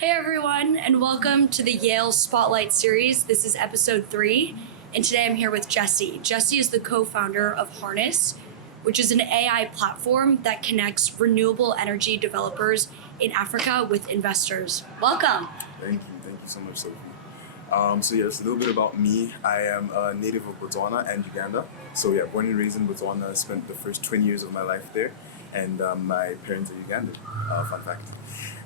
Hey everyone, and welcome to the Yale Spotlight Series. This is episode 3, and today I'm here with Jesse. Jesse is the co-founder of Harness, which is an AI platform that connects renewable energy developers in Africa with investors. Welcome. Thank you so much, Sophie. Just a little bit about me. I am a native of Botswana and Uganda. Born and raised in Botswana, spent the first 20 years of my life there, and my parents are Ugandan. Fun fact.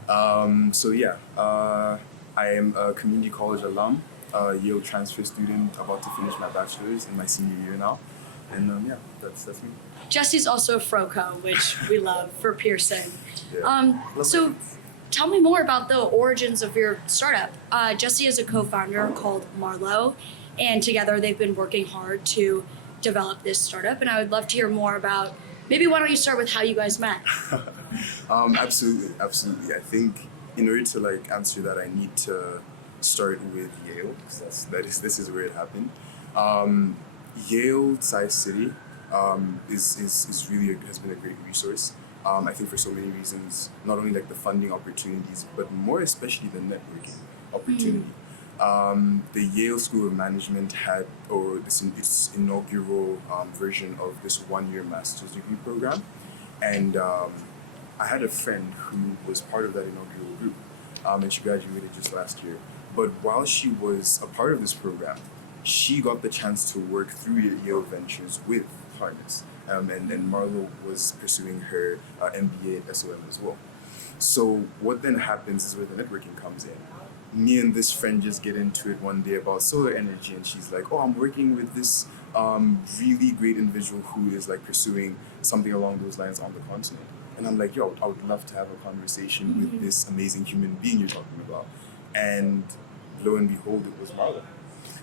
I am a community college alum, Yale transfer student, about to finish my bachelor's in my senior year now, and that's me. Jesse's also a Froco, which we love for Pearson. Yeah. So tell me more about the origins of your startup. Jesse is a co-founder called Marlo, and together they've been working hard to develop this startup, and I would love to hear more about, maybe why don't you start with how you guys met? Absolutely. I think in order to answer that, I need to start with Yale, because this is where it happened. Yale size city is really has been a great resource. I think for so many reasons, not only the funding opportunities, but more especially the networking opportunity. The Yale School of Management had its inaugural version of this one-year master's degree program, and I had a friend who was part of that inaugural group, and she graduated just last year. But while she was a part of this program, she got the chance to work through Yale Ventures with Harness, and Marlo was pursuing her MBA at SOM as well. So what then happens is where the networking comes in. Me and this friend just get into it one day about solar energy, and she's like, "Oh, I'm working with this really great individual who is pursuing something along those lines on the continent." And I'm like, "Yo, I would love to have a conversation with this amazing human being you're talking about." And lo and behold, it was Marlo.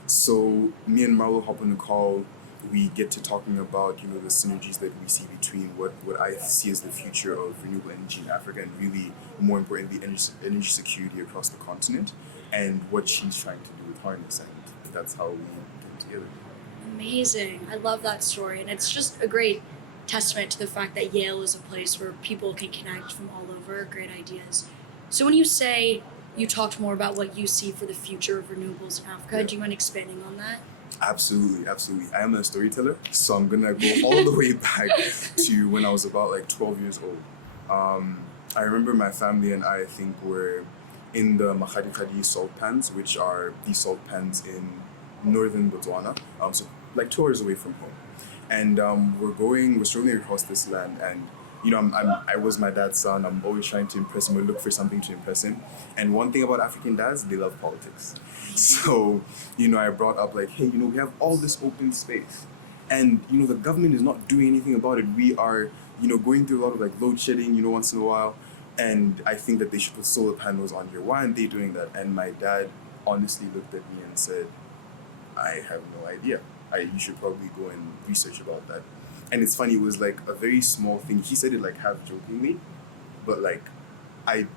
So me and Marlo hop on the call. We get to talking about the synergies that we see between what I see as the future of renewable energy in Africa, and really more importantly energy security across the continent, and what she's trying to do with Harness, and that's how we came together. Amazing. I love that story, and it's just a great testament to the fact that Yale is a place where people can connect from all over, great ideas. So when you say you talked more about what you see for the future of renewables in Africa, do you mind expanding on that? Absolutely. I am a storyteller, so I'm gonna go all the way back to when I was about 12 years old. I remember my family and I think were in the Makgadikgadi salt pans, which are these salt pans in northern Botswana, so 2 hours away from home. And we're strolling across this land, and I was my dad's son. I'm always trying to impress him or look for something to impress him. And one thing about African dads, they love politics. So, I brought up hey, we have all this open space, and the government is not doing anything about it. We are, going through a lot of load shedding, once in a while. And I think that they should put solar panels on here. Why aren't they doing that? And my dad honestly looked at me and said, "I have no idea. You should probably go and research about that." And it's funny, it was a very small thing. He said it half jokingly, but I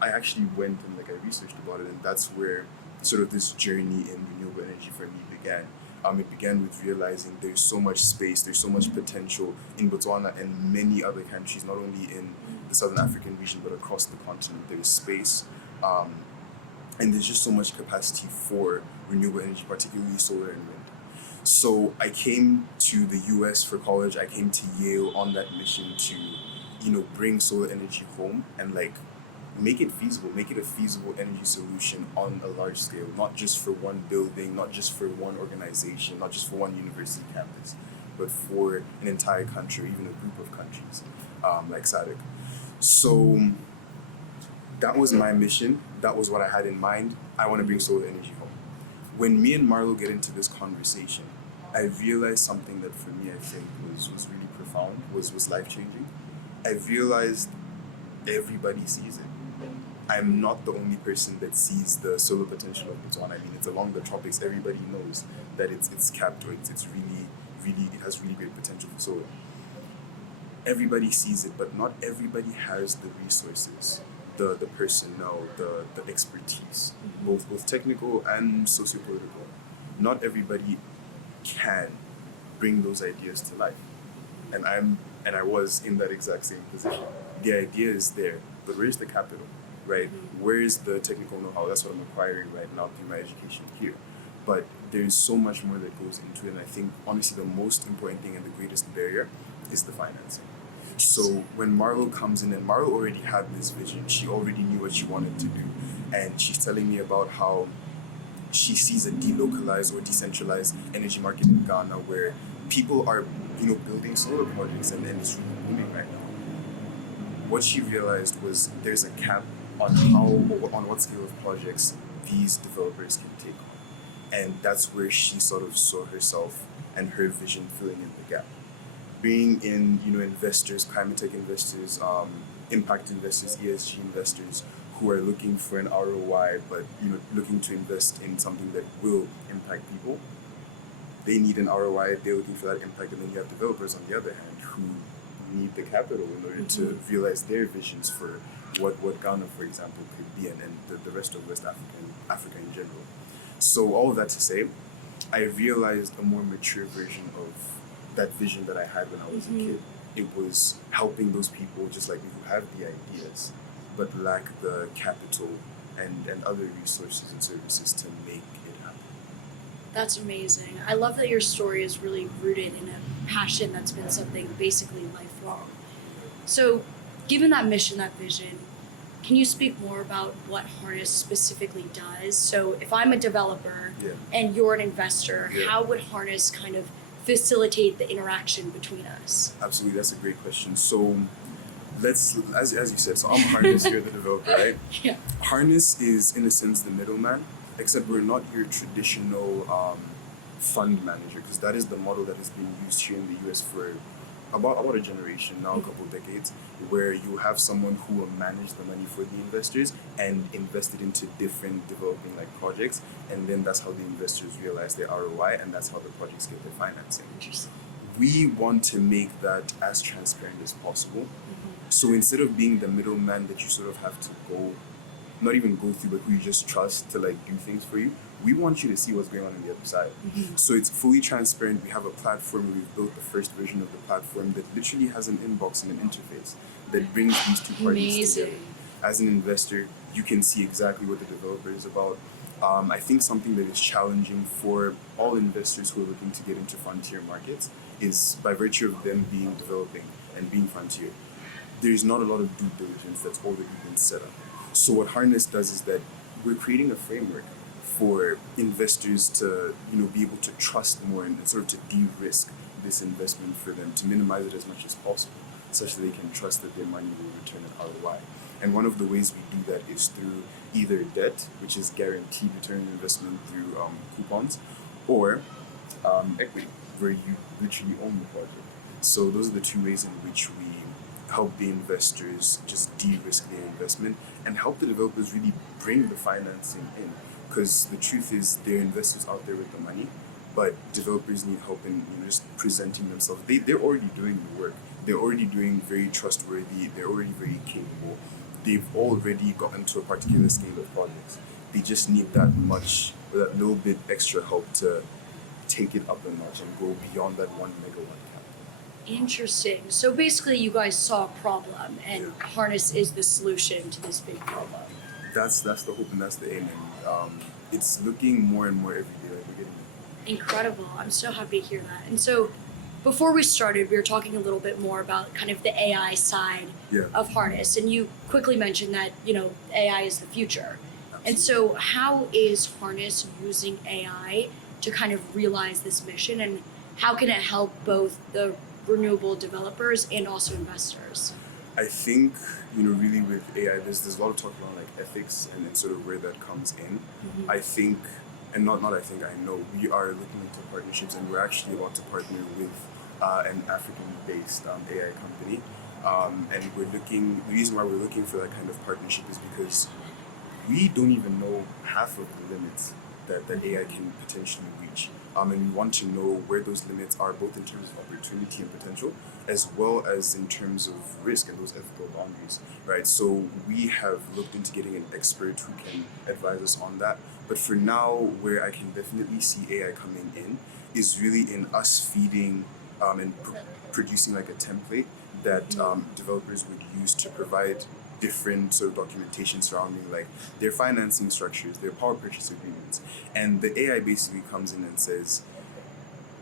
actually went and I researched about it, and that's where sort of this journey in renewable energy for me began. It began with realizing there's so much space, there's so much potential in Botswana and many other countries, not only in the Southern African region, but across the continent. There is space, and there's just so much capacity for renewable energy, particularly solar and wind. So I came to the US for college. I came to Yale on that mission to, bring solar energy home and make it a feasible energy solution on a large scale, not just for one building, not just for one organization, not just for one university campus, but for an entire country, or even a group of countries, like SADC. So that was my mission. That was what I had in mind. I want to bring solar energy home. When me and Marlo get into this conversation, I realized something that for me I think was really profound, was life-changing. I realized everybody sees it. I'm not the only person that sees the solar potential of Botswana. I mean, it's along the tropics. Everybody knows that it's capped, or it's really, it has really great potential for solar. Everybody sees it, but not everybody has the resources, the personnel, the expertise, both technical and socio-political. Not everybody can bring those ideas to life. And I was in that exact same position. The idea is there, but where's the capital? right? Where's the technical know-how? That's what I'm acquiring right now through my education here. But there's so much more that goes into it, and I think honestly the most important thing and the greatest barrier is the financing. So when Marlo comes in, and Marlo already had this vision, she already knew what she wanted to do, and she's telling me about how she sees a delocalized or decentralized energy market in Ghana where people are, building solar projects and it's really booming right now. What she realized was there's a cap on on what scale of projects these developers can take on. And that's where she sort of saw herself and her vision filling in the gap. Bringing in, investors, climate tech investors, impact investors, ESG investors who are looking for an ROI, but looking to invest in something that will impact people. They need an ROI. They're looking for that impact, and then you have developers on the other hand who need the capital in order to realize their visions for what Ghana, for example, could be, and the rest of West Africa in general. So all of that to say, I realized a more mature version of that vision that I had when I was a kid. It was helping those people just like me who have the ideas but lack the capital and other resources and services to make it happen. That's amazing. I love that your story is really rooted in a passion that's been something basically lifelong. So, given that mission, that vision, can you speak more about what Harness specifically does? So, if I'm a developer and you're an investor, how would Harness kind of facilitate the interaction between us? Absolutely, that's a great question. So, let's, as you said, so I'm Harness, you're the developer, right? Yeah. Harness is, in a sense, the middleman, except we're not your traditional fund manager, because that is the model that has been used here in the US for about a generation now, a couple of decades, where you have someone who will manage the money for the investors and invest it into different developing projects, and then that's how the investors realize their ROI, and that's how the projects get their financing. Interesting. We want to make that as transparent as possible. So instead of being the middleman that you sort of have to not even go through, but who you just trust to do things for you, we want you to see what's going on the other side. So it's fully transparent. We have a platform. We've built the first version of the platform that literally has an inbox and an interface that brings these two parties together. As an investor, you can see exactly what the developer is about. I think something that is challenging for all investors who are looking to get into frontier markets is by virtue of them being developing and being frontier, there's not a lot of due diligence that's already been set up. So what Harness does is that we're creating a framework for investors to be able to trust more and sort of to de-risk this investment for them, to minimize it as much as possible, such that they can trust that their money will return an ROI. And one of the ways we do that is through either debt, which is guaranteed return on investment through coupons, or equity, where you literally own the project. So those are the two ways in which we help the investors just de-risk their investment and help the developers really bring the financing in. Because the truth is, there are investors out there with the money, but developers need help in just presenting themselves. They're already doing the work. They're already doing very trustworthy. They're already very capable. They've already gotten to a particular scale of projects. They just need that that little bit extra help to take it up a notch and go beyond that 1 megawatt. Interesting. So basically, you guys saw a problem, and Harness is the solution to this big problem. That's the hope and that's the aim, and it's looking more and more every day. We're getting Incredible. I'm so happy to hear that. And so, before we started, we were talking a little bit more about kind of the AI side of Harness, and you quickly mentioned that AI is the future. Absolutely. And so, how is Harness using AI to kind of realize this mission, and how can it help both the renewable developers and also investors? I think, really with AI, there's a lot of talk around ethics and sort of where that comes in. I think, and not I think, I know, we are looking into partnerships, and we're actually about to partner with an African-based AI company. And the reason why we're looking for that kind of partnership is because we don't even know half of the limits that AI can potentially reach. And we want to know where those limits are, both in terms of opportunity and potential, as well as in terms of risk and those ethical boundaries, right? So we have looked into getting an expert who can advise us on that. But for now, where I can definitely see AI coming in is really in us feeding and producing a template that developers would use to provide different sort of documentation surrounding like their financing structures, their power purchase agreements. And the AI basically comes in and says,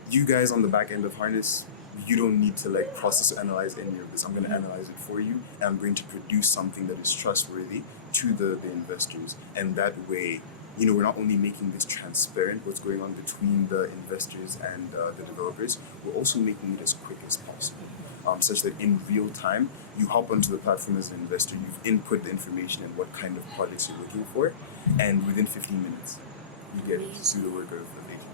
you guys on the back end of Harness, you don't need to like process or analyze any of this. I'm going to analyze it for you, and I'm going to produce something that is trustworthy to the investors. And that way, we're not only making this transparent, what's going on between the investors and the developers, we're also making it as quick as possible, such that in real time, you hop onto the platform as an investor, you've input the information and what kind of projects you're looking for, and within 15 minutes, you get to do the work of the agent.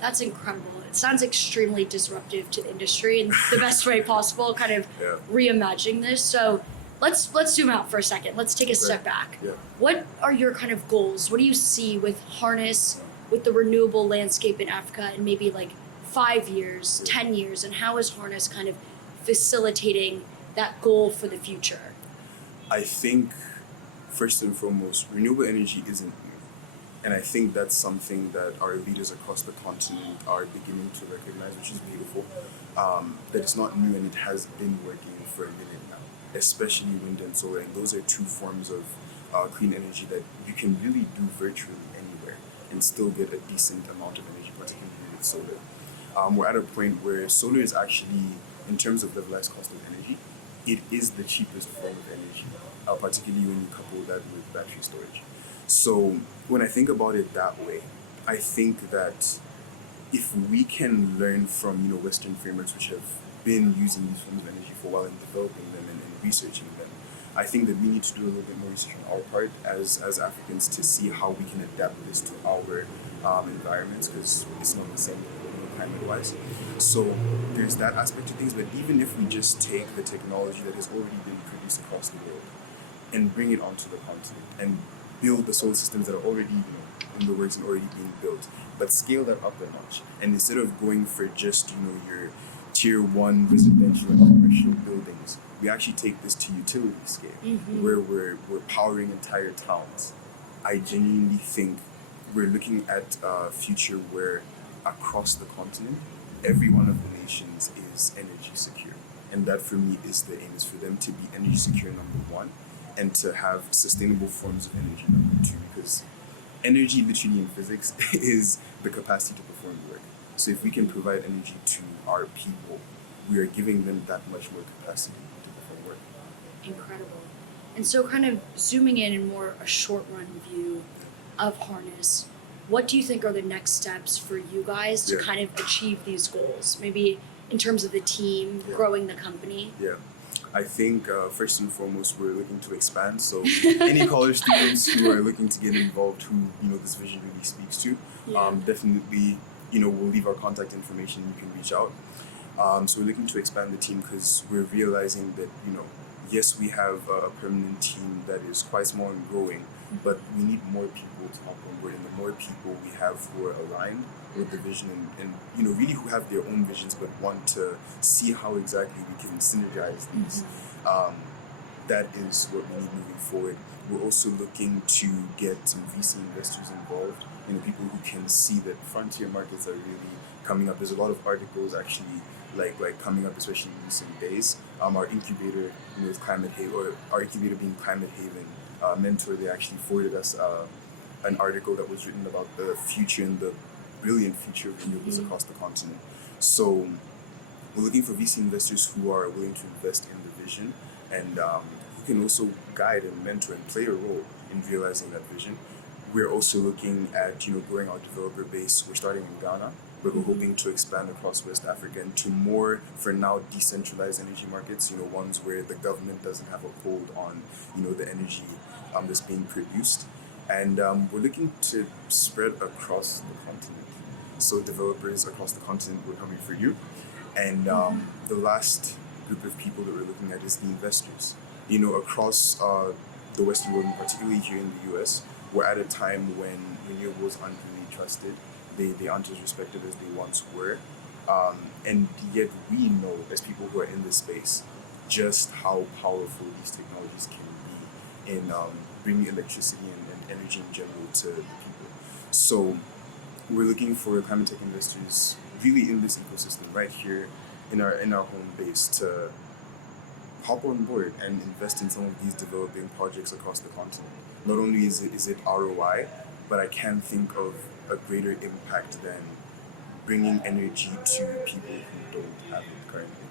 That's incredible. It sounds extremely disruptive to the industry in the best way possible, kind of reimagining this. So let's zoom out for a second. Let's take a step back. Yeah. What are your kind of goals? What do you see with Harness, with the renewable landscape in Africa in maybe like 5 years, 10 years, and how is Harness kind of facilitating that goal for the future? I think, first and foremost, renewable energy isn't new. And I think that's something that our leaders across the continent are beginning to recognize, which is beautiful. That it's not new and it has been working for a minute now, especially wind and solar. And those are two forms of clean energy that you can really do virtually anywhere and still get a decent amount of energy, particularly with solar. We're at a point where solar is actually, in terms of levelized cost of energy, it is the cheapest form of energy, particularly when you couple that with battery storage. So when I think about it that way, I think that if we can learn from Western frameworks which have been using these forms of energy for a while and developing them and researching them, I think that we need to do a little bit more research on our part as Africans to see how we can adapt this to our environments, because it's not the same climate-wise. So there's that aspect of things, but even if we just take the technology that has already been produced across the world and bring it onto the continent and build the solar systems that are already in the works and already being built, but scale that up a notch. And instead of going for just your tier 1 residential and commercial buildings, we actually take this to utility scale, where we're powering entire towns. I genuinely think we're looking at a future where across the continent, every one of the nations is energy secure. And that for me is the aim, is for them to be energy secure, number one, and to have sustainable forms of energy, number two, because energy literally in physics is the capacity to perform work. So if we can provide energy to our people, we are giving them that much more capacity to perform work. Incredible. And so kind of zooming in more a short run view of Harness, what do you think are the next steps for you guys to kind of achieve these goals? Maybe in terms of the team, growing the company? Yeah. I think first and foremost, we're looking to expand. So any college students who are looking to get involved, who this vision really speaks to, definitely we'll leave our contact information. You can reach out. So we're looking to expand the team because we're realizing that yes, we have a permanent team that is quite small and growing, but we need more people to hop on board, and the more people we have who are aligned with the vision and really who have their own visions but want to see how exactly we can synergize these. That is what we need moving forward. We're also looking to get some VC investors involved, people who can see that frontier markets are really coming up. There's a lot of articles actually like coming up, especially in recent days. Our incubator, with Climate Haven, or our incubator being Climate Haven, mentor, they actually forwarded us an article that was written about the future and the brilliant future of renewables across the continent. So we're looking for VC investors who are willing to invest in the vision and who can also guide and mentor and play a role in realizing that vision. We're also looking at growing our developer base. We're starting in Ghana, but we're hoping to expand across West Africa into more, for now, decentralized energy markets, ones where the government doesn't have a hold on, the energy that's being produced. And we're looking to spread across the continent. So developers across the continent, we're coming for you. And the last group of people that we're looking at is the investors. Across the Western world, and particularly here in the US, we're at a time when renewables aren't really trusted. They aren't as respected as they once were. And yet we know, as people who are in this space, just how powerful these technologies can be in bringing electricity and energy in general to the people. So we're looking for climate tech investors really in this ecosystem right here in our home base to hop on board and invest in some of these developing projects across the continent. Not only is it ROI, but I can think of a greater impact than bringing energy to people who don't have it currently.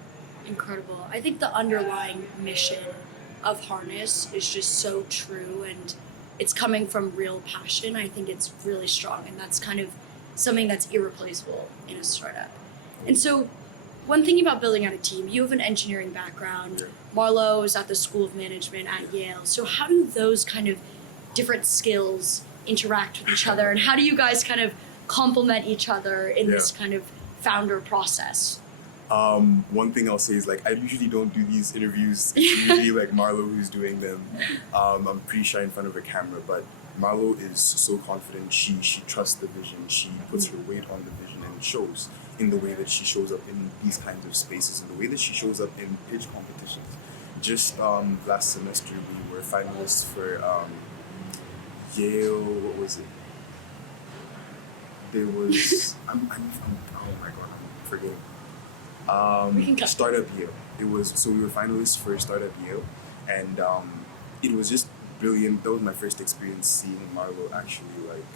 Incredible. I think the underlying mission of Harness is just so true, and it's coming from real passion. I think it's really strong, and that's kind of something that's irreplaceable in a startup. And so, one thing about building out a team, you have an engineering background. Marlo is at the School of Management at Yale. So how do those kind of different skills interact with each other, and how do you guys kind of complement each other in this kind of founder process? One thing I'll say is, like, I usually don't do these interviews. It's usually like Marlo who's doing them. I'm pretty shy in front of a camera, but Marlo is so confident. She trusts the vision. She puts her weight on the vision, and it shows in the way that she shows up in these kinds of spaces, in the way that she shows up in pitch competitions. Just last semester, we were finalists for Yale. What was it? There was oh my god, I'm forgetting. Startup Yale. We were finalists for Startup Yale, and it was just brilliant. That was my first experience seeing Marlo actually like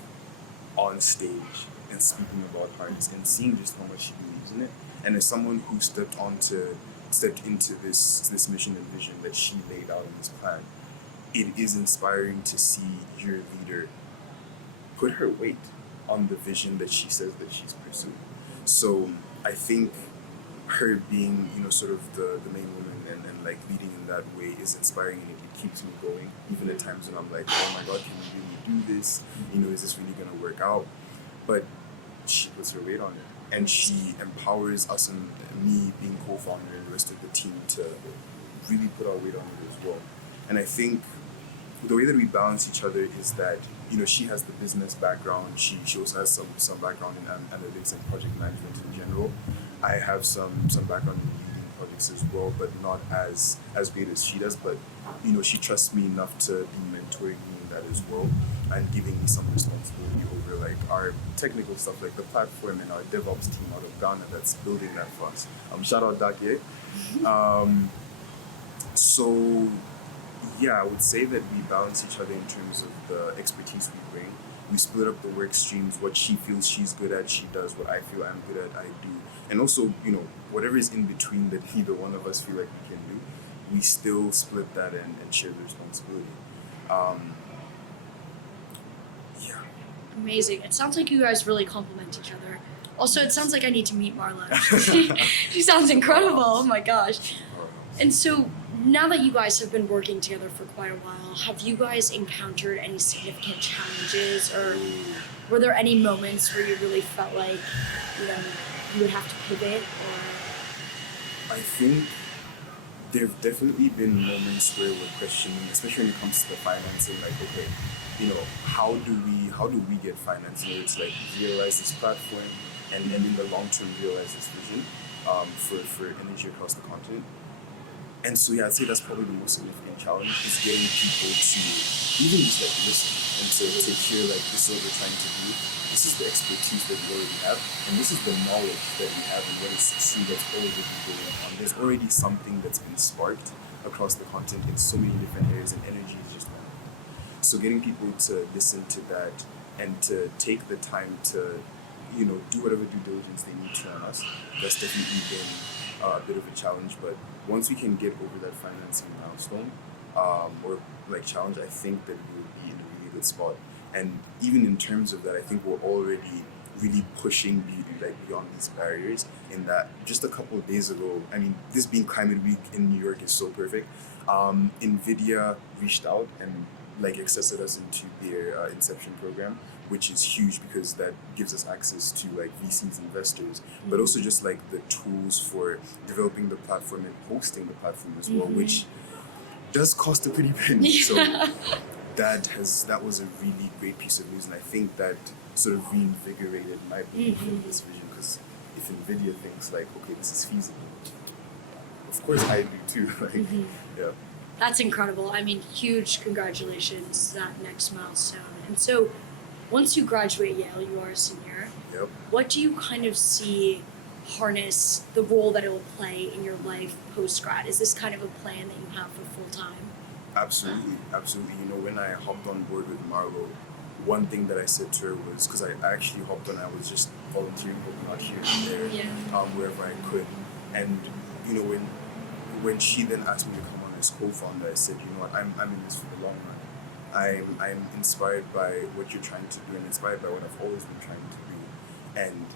on stage and speaking about Harness and seeing just how much she believes in it. And as someone who stepped into this mission and vision that she laid out in this plan, it is inspiring to see your leader put her weight on the vision that she says that she's pursuing. So I think her being, sort of the main woman and like leading in that way is inspiring, and it keeps me going. Even at times when I'm like, oh my god, can we really do this? Is this really gonna work out? But she puts her weight on it, and she empowers us, and me being co-founder and the rest of the team, to really put our weight on it as well. And I think the way that we balance each other is that, she has the business background. She also has some background in analytics and project management in general. I have some background in leading projects as well, but not as great as she does. But she trusts me enough to be mentoring me in that as well, and giving me some responsibility over like our technical stuff, like the platform and our DevOps team out of Ghana that's building that for us. Shout out Dake. So yeah, I would say that we balance each other in terms of the expertise we bring. We split up the work streams. What she feels she's good at, she does. What I feel I'm good at, I do. And also, whatever is in between that neither one of us feel like we can do, we still split that and share the responsibility. Yeah. Amazing. It sounds like you guys really complement each other. Also, it sounds like I need to meet Marlo. She sounds incredible. Oh my gosh. And so, now that you guys have been working together for quite a while, have you guys encountered any significant challenges, or were there any moments where you really felt like, you would have to pivot? Or I think there have definitely been moments where we're questioning, especially when it comes to the financing, like, okay, how do we get financing? It's like realize this platform and in the long term realize this vision for energy across the continent. And so yeah, I'd say that's probably the most significant challenge, is getting people to even just like listen and to hear like, this is what we're trying to do. This is the expertise that we already have, and this is the knowledge that we have, and what is true that's already going on. There's already something that's been sparked across the continent in so many different areas, and energy is just one. So getting people to listen to that and to take the time to, do whatever due diligence they need to on us, that's definitely been a bit of a challenge. But once we can get over that financing milestone or like challenge, I think that we will be in a really good spot. And even in terms of that, I think we're already really pushing beyond these barriers. In that, just a couple of days ago, I mean, this being Climate Week in New York is so perfect. NVIDIA reached out and accepted us into their Inception program, which is huge because that gives us access to VCs, investors, but also just the tools for developing the platform and hosting the platform as well, which does cost a pretty penny. So that was a really great piece of news, and I think that sort of reinvigorated my belief in this vision, because if NVIDIA thinks okay, this is feasible, of course I do too. Yeah. That's incredible. I mean, huge congratulations, that next milestone. And so, once you graduate Yale, you are a senior. Yep. What do you kind of see harness, the role that it will play in your life post-grad? Is this kind of a plan that you have for full-time? Absolutely, absolutely. You know, when I hopped on board with Marlo, one thing that I said to her was, because I actually hopped on, I was just volunteering, helping out here and there, wherever I could. And, you know, when she then asked me to come on as co-founder, I said, you know what, I'm in this for the long run. I'm inspired by what you're trying to do and inspired by what I've always been trying to do. And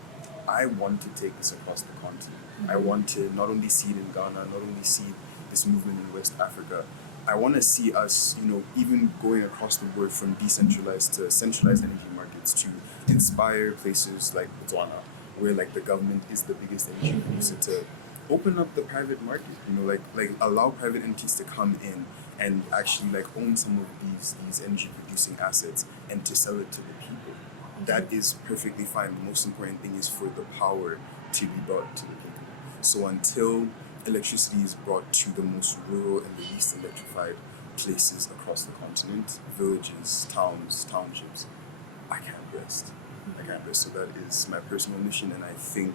I want to take this across the continent. I want to not only see it in Ghana, not only see this movement in West Africa, I want to see us, you know, even going across the board from decentralized to centralized energy markets to inspire places like Botswana, where like the government is the biggest energy producer, to open up the private market, you know, like allow private entities to come in and actually like own some of these energy producing assets and to sell it to the people. That is perfectly fine. The most important thing is for the power to be brought to the people. So until electricity is brought to the most rural and the least electrified places across the continent, villages, towns, townships, I can't rest. I can't rest. So that is my personal mission, and I think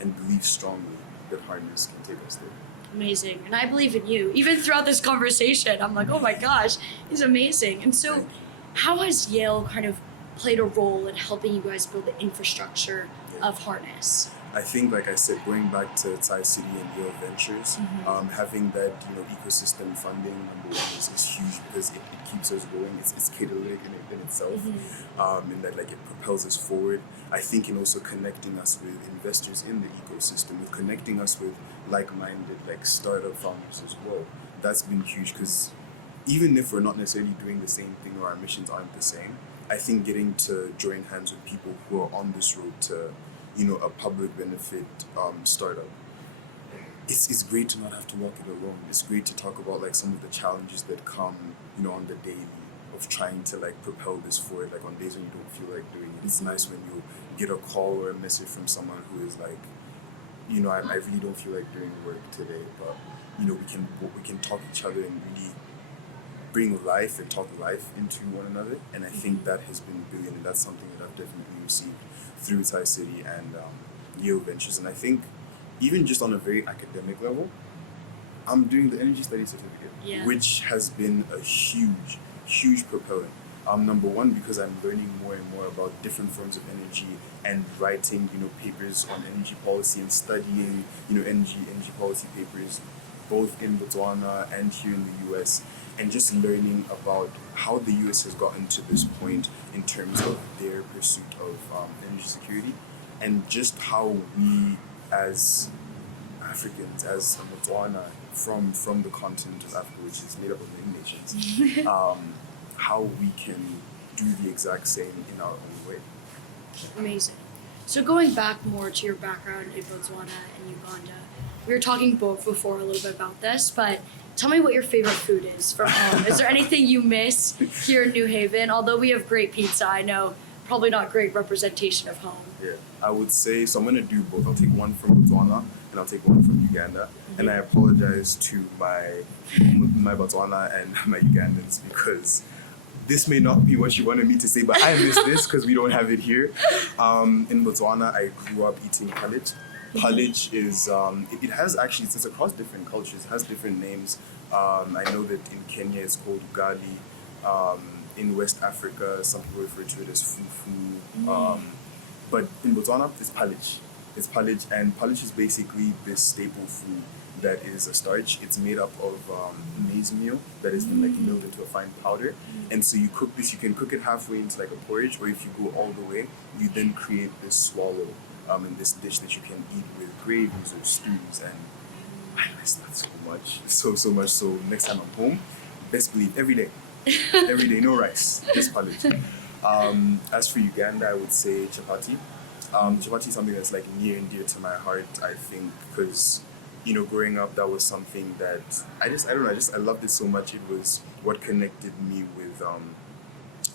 and believe strongly that Harness can take us there. Amazing. And I believe in you. Even throughout this conversation, I'm like, oh my gosh, he's amazing. And so how has Yale kind of played a role in helping you guys build the infrastructure of Harness? I think, like I said, going back to Thai City and Yale Ventures, having that, you know, ecosystem funding, number one, is huge because it keeps us going. It's catalytic in itself, and that like it propels us forward. I think in also connecting us with investors in the ecosystem, with connecting us with like-minded like startup founders as well. That's been huge because even if we're not necessarily doing the same thing or our missions aren't the same, I think getting to join hands with people who are on this road to, you know, a public benefit startup. It's great to not have to walk it alone. It's great to talk about like some of the challenges that come, you know, on the daily of trying to like propel this forward, like on days when you don't feel like doing it. It's nice when you get a call or a message from someone who is like, you know, I really don't feel like doing work today, but you know, we can talk each other and really bring life and talk life into one another. And I think that has been brilliant, and that's something that I've definitely received through Thai City and Yale Ventures. And I think even just on a very academic level, I'm doing the energy study certificate, which has been a huge propellant. Number one, because I'm learning more and more about different forms of energy and writing, you know, papers on energy policy and studying, you know, energy policy papers, both in Botswana and here in the US, and just learning about how the US has gotten to this point in terms of their pursuit of energy security, and just how we as Africans, as Botswana, from the continent of Africa, which is made up of many nations, how we can do the exact same in our own way. Amazing. So going back more to your background in Botswana and Uganda, we were talking both before a little bit about this, but tell me what your favorite food is from home. Is there anything you miss here in New Haven? Although we have great pizza, I know probably not great representation of home. Yeah, I would say, so I'm going to do both. I'll take one from Botswana and I'll take one from Uganda. And I apologize to my Botswana and my Ugandans because this may not be what you wanted me to say, but I miss this because we don't have it here. In Botswana, I grew up eating palage. Palage is, it has actually, it's across different cultures, it has different names. I know that in Kenya it's called ugali. In West Africa, some people refer to it as fufu. But in Botswana, it's palage. It's palage, and palage is basically this staple food that is a starch. It's made up of maize meal that has been like milled into a fine powder. And so you cook this, you can cook it halfway into like a porridge, or if you go all the way, you then create this swallow in this dish that you can eat with gravies or stews. And I miss that so much. So much. So next time I'm home, best believe every day, no rice, just palage. As for Uganda, I would say chapati. Chapati is something that's like near and dear to my heart, I think, because, you know, growing up, that was something that I loved it so much. It was what connected me with,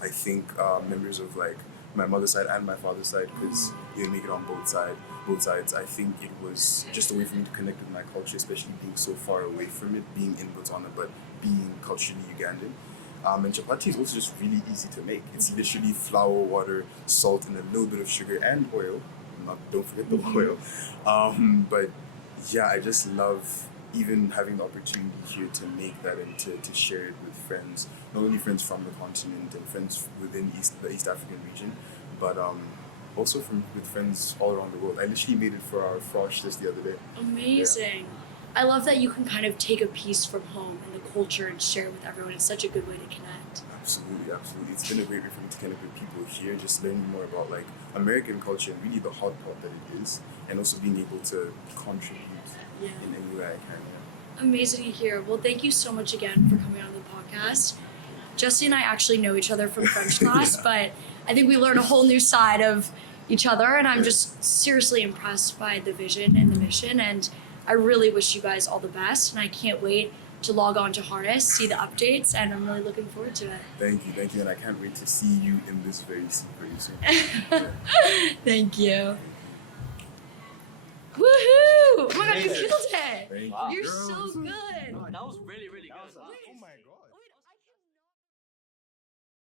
I think, members of like my mother's side and my father's side, because you make it on both sides. I think it was just a way for me to connect with my culture, especially being so far away from it, being in Botswana, but being culturally Ugandan. And chapati is also just really easy to make. It's literally flour, water, salt, and a little bit of sugar and oil don't forget the oil. But yeah, I just love even having the opportunity here to make that and to share it with friends, not only friends from the continent and friends within the East African region, but also with friends all around the world. I literally made it for our frosh just the other day. Amazing. I love that you can kind of take a piece from home and the culture and share it with everyone. It's such a good way to connect. Absolutely. It's been a great way for me to connect with people here, just learning more about like American culture and really the hot pot that it is, and also being able to contribute in any way I can. Amazing to hear. Well, thank you so much again for coming on the podcast. Justy and I actually know each other from French class, but I think we learned a whole new side of each other, and I'm just seriously impressed by the vision and the mission, and I really wish you guys all the best, and I can't wait to log on to Harness, see the updates, and I'm really looking forward to it. Thank you, and I can't wait to see you in this very soon. Thank you. Woohoo! Oh my god, you killed it! Thank you. You're so good! That was really, really good.